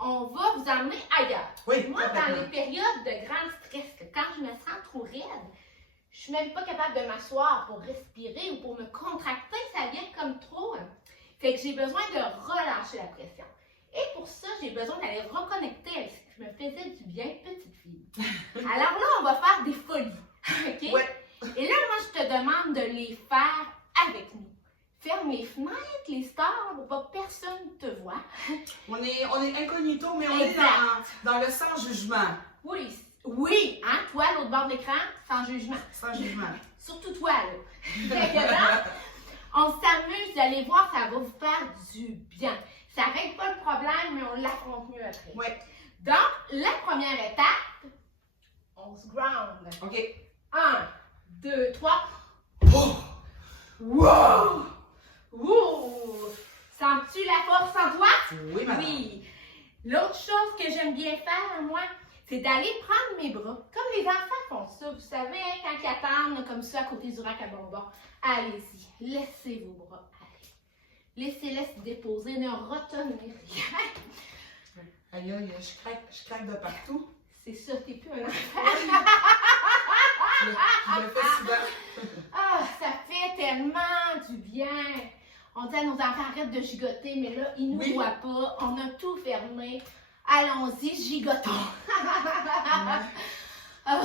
on va vous emmener ailleurs. Oui, Moi, dans les périodes de grand stress, quand je me sens trop raide, je suis même pas capable de m'asseoir pour respirer ou pour me contracter, ça vient comme trop. Fait que j'ai besoin de relâcher la pression. Et pour ça, j'ai besoin d'aller reconnecter avec ce qui me faisait du bien, petite fille. Alors là, on va faire des folies. OK? Ouais. Et là, moi, je te demande de les faire avec nous. Ferme les fenêtres, les stores, pour pas personne te voit. On est incognito, mais on Exact. est dans le sans-jugement. Oui, hein, toi, à l'autre bord de l'écran, sans jugement. Sans jugement. Surtout toi, là. Fait que là, on s'amuse d'aller voir, ça va vous faire du bien. Ça règle pas le problème, mais on l'affronte mieux après. Oui. Donc, la première étape, on se ground. OK. 1, 2, 3. Oh! Wow! Ouh! Sens-tu la force en toi? Oui, madame. Oui. L'autre chose que j'aime bien faire, moi, c'est d'aller prendre mes bras. Comme les enfants font ça, vous savez, hein, quand ils attendent comme ça à côté du rack à bonbons. Allez-y, laissez vos bras aller. Laissez-les se déposer, ne retenez rien. Aïe, aïe, je craque de partout. C'est ça, t'es plus un enfant. Je le fais souvent. Ah, ça fait tellement du bien. On dit à nos enfants, arrête de gigoter, mais là, ils nous voient pas. On a tout fermé. Allons-y, gigotons. Ah,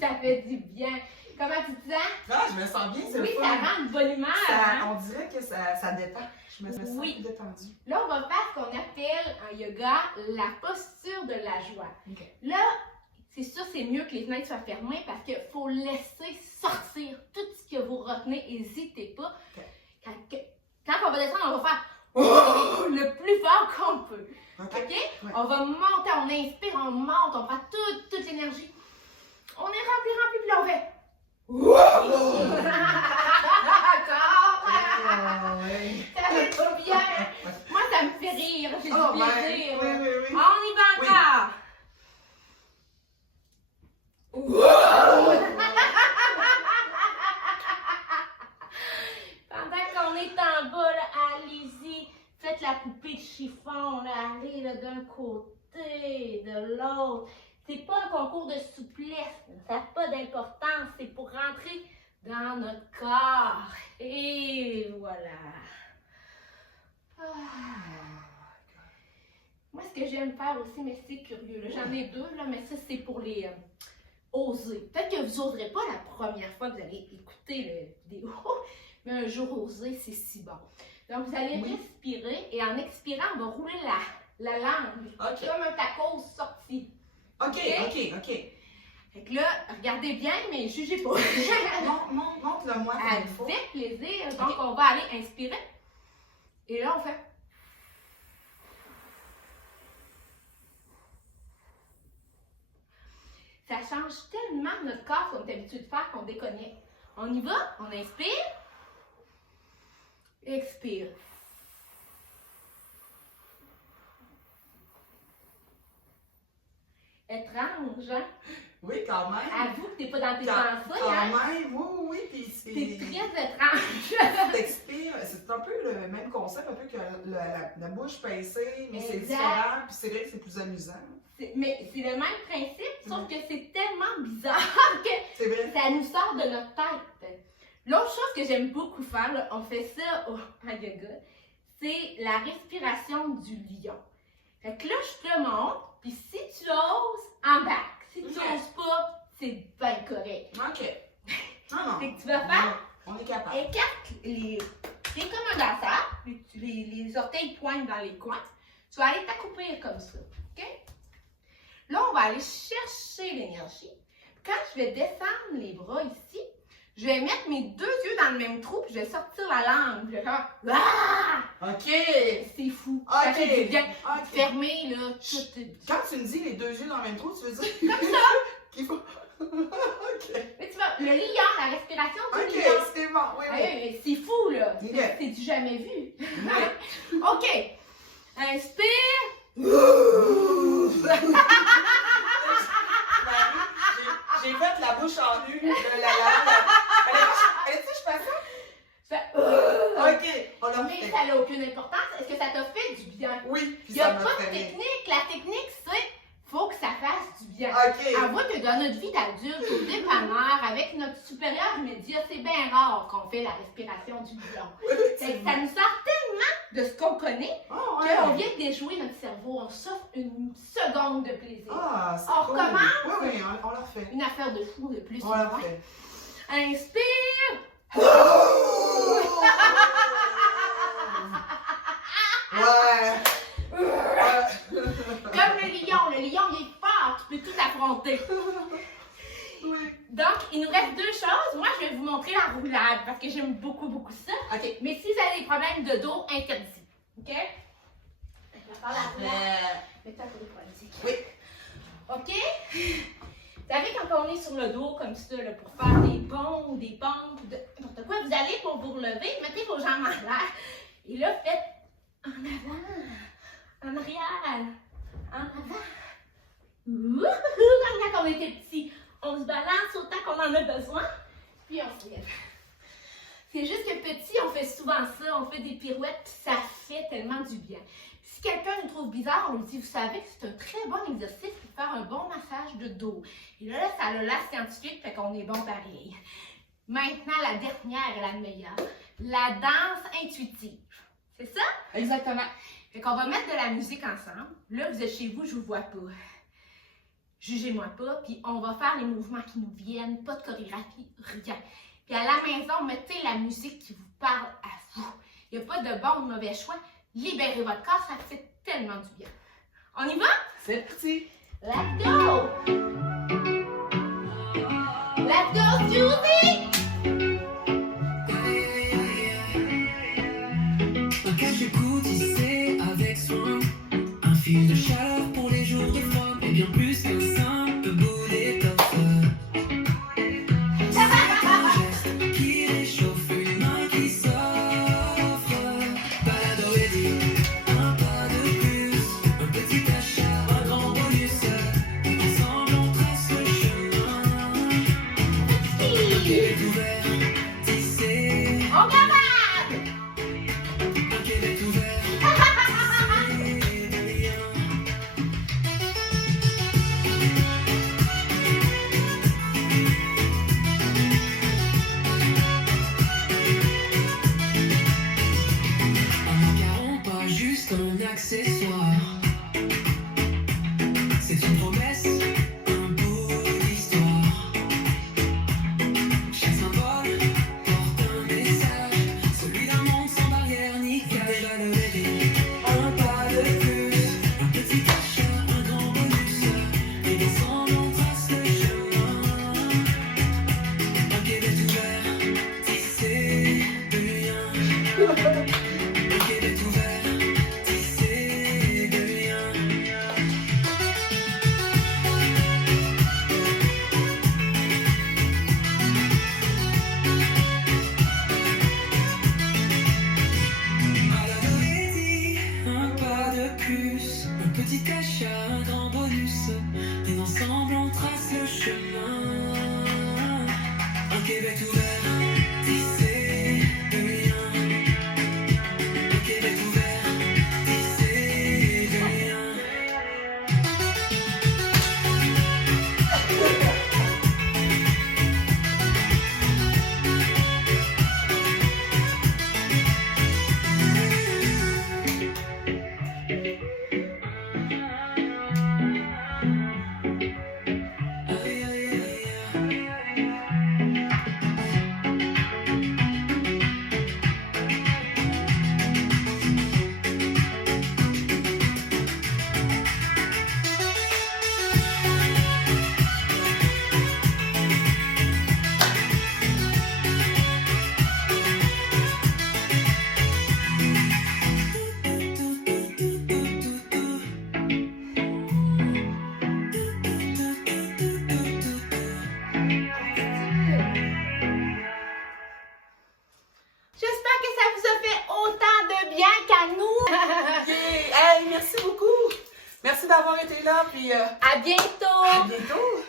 ça fait du bien. Comment tu te sens? Ah, je me sens bien, c'est Oui, le ça fun. rend de bonne humeur. Ça, Hein? on dirait que ça détend. Je me sens Oui. plus détendue. Là, on va faire ce qu'on appelle en yoga la posture de la joie. Okay. Là, c'est sûr, c'est mieux que les fenêtres soient fermées parce qu'il faut laisser sortir tout ce que vous retenez. N'hésitez pas. Okay. Quand on va descendre, on va faire le plus fort qu'on peut. OK? OK? Ouais. On va monter, on inspire, on monte, on prend toute l'énergie. On est rempli, puis là, on fait. Encore! Oui. Ça fait trop bien! Moi, ça me fait rire, j'ai du Oh, plaisir. ben, oui. On y va encore! Pendant qu'on est en bas, là, allez-y, faites la poupée de chiffon, là, allez là, d'un côté, de l'autre. C'est pas un concours de souplesse, ça n'a pas d'importance, c'est pour rentrer dans notre corps. Et voilà. Moi, ce que j'aime faire aussi, mais c'est curieux, là, j'en ai deux, là, mais ça, c'est pour les oser. Peut-être que vous n'oserez pas la première fois que vous allez écouter la vidéo, mais un jour, oser, c'est si bon. Donc, vous allez respirer et en expirant, on va rouler la langue. OK. Comme un tacos sorti. OK. Fait que là, regardez bien, mais jugez pas. Montre-le-moi comme il faut. Avec plaisir. Donc, on va aller inspirer. Et là, on fait. Ça change tellement notre corps qu'on est habitué de faire qu'on déconnecte. On y va, on inspire. Expire. Étrange, hein? Oui, quand même. Avoue que t'es pas dans tes Quand pensées, hein? même, oui, puis C'est c'est... très étrange. T'expires, c'est un peu le même concept, un peu que la bouche pincée, mais c'est Exact. différent, puis c'est vrai que c'est plus amusant. Mais c'est le même principe, sauf que c'est tellement bizarre que C'est vrai. ça nous sort de notre tête. L'autre chose que j'aime beaucoup faire, là, on fait ça en yoga, c'est la respiration du lion. Fait que là, je te montre, puis si tu oses, embarque. Si tu n'oses pas, c'est bien correct. OK. Non. Fait que tu vas faire, On est capable. écarte les... C'est comme un danseur, puis les orteils pointent dans les coins. Tu vas aller t'accroupir comme ça, OK? Là, on va aller chercher l'énergie. Quand je vais descendre les bras ici, je vais mettre mes deux yeux dans le même trou, puis je vais sortir la langue. Je vais faire ah! OK. C'est fou. Ça fait du bien. OK. Fermé, là. Tout. Quand tu me dis les deux yeux dans le même trou, tu veux dire Comme ça. qu'il faut... OK. Mais tu vois, le lion, la respiration du OK, lion. c'est bon. Oui. Ouais, c'est fou, là. Ok. C'est du jamais vu. Oui. OK. Inspire. J'ai fait la bouche en U. Est-ce que je fais ça? Fais. OK. On l'a Mais fait. ça n'a aucune importance. Est-ce que ça t'a fait du bien? Oui. Il n'y a pas pas de technique. La technique, c'est faut que ça fasse du bien. OK. Avoue que dans notre vie d'adulte, au dépanneur, avec notre supérieur immédiat, c'est bien rare qu'on fait la respiration du blanc. Ça nous sort tellement de ce qu'on connaît Oh, qu'on vient de déjouer notre cerveau. On s'offre une seconde de plaisir. Ah, c'est On cool. recommence? Oui, on l'a refait. Une affaire de fou de plus. On l'a refait. Inspire! Ouais. Comme le lion il est fort, tu peux tout affronter. Oui. Donc, il nous reste deux choses. Moi, je vais vous montrer la roulade parce que j'aime beaucoup, beaucoup ça. OK. Mais si vous avez des problèmes de dos, interdit. OK? Je vais faire la roulade. Mets-toi pour les politiques. Oui. OK? Vous savez, quand on est sur le dos comme ça, là, pour faire des bonds ou des pompes, n'importe quoi, vous allez pour vous relever, mettez vos jambes en l'air. Et là, faites en avant, en arrière, en avant. Ouh, comme quand on était petit. On se balance autant qu'on en a besoin, puis on se lève. C'est juste que petit, on fait souvent ça, on fait des pirouettes, puis ça fait tellement du bien. Si quelqu'un nous trouve bizarre, on lui dit, vous savez que c'est un très bon exercice pour faire un bon massage de dos. Et là, ça a l'air scientifique, fait qu'on est bon pareil. Maintenant, la dernière et la meilleure, la danse intuitive. C'est ça? Exactement. Fait qu'on va mettre de la musique ensemble. Là, vous êtes chez vous, je vous vois pas. Jugez-moi pas, puis on va faire les mouvements qui nous viennent, pas de chorégraphie, rien. Puis à la maison, mettez la musique qui vous parle à vous. Il n'y a pas de bon ou de mauvais choix. Libérez votre corps, ça fait tellement du bien. On y va? C'est parti. Let's go! Let's go, Suzy! Un cache-cou tissé avec soin, un fil de chaleur pour les jours de froid, et bien plus qu'un simple bout d'étoffe. Un geste qui réchauffe, une main qui s'offre. Balado et dit, un pas de plus, un petit achat, un grand bonus. Ensemble on trace le chemin. Québec ouvert, tissé. On capable! Un Québec ouvert, tissé de liens. Un macaron, pas juste un accessoire. C'est une promesse, un bout d'histoire. Chaque symbole porte un message, celui d'un monde sans barrière ni cage. À le rêver, un pas de plus, un petit achat, un grand bonus. Et ensemble on trace le chemin. Un Québec ouvert, tissé de liens. Un Québec ouvert, tissé de liens. Balado et dit, un pas de plus, un petit achat, un grand bonus. Et ensemble on trace le chemin. Un Québec ouvert, tissé de liens. Un Québec ouvert, tissé de liens. Aïe, aïe, aïe. J'espère que ça vous a fait autant de bien qu'à nous. Hey, merci beaucoup. Merci d'avoir été là, puis À bientôt! à bientôt.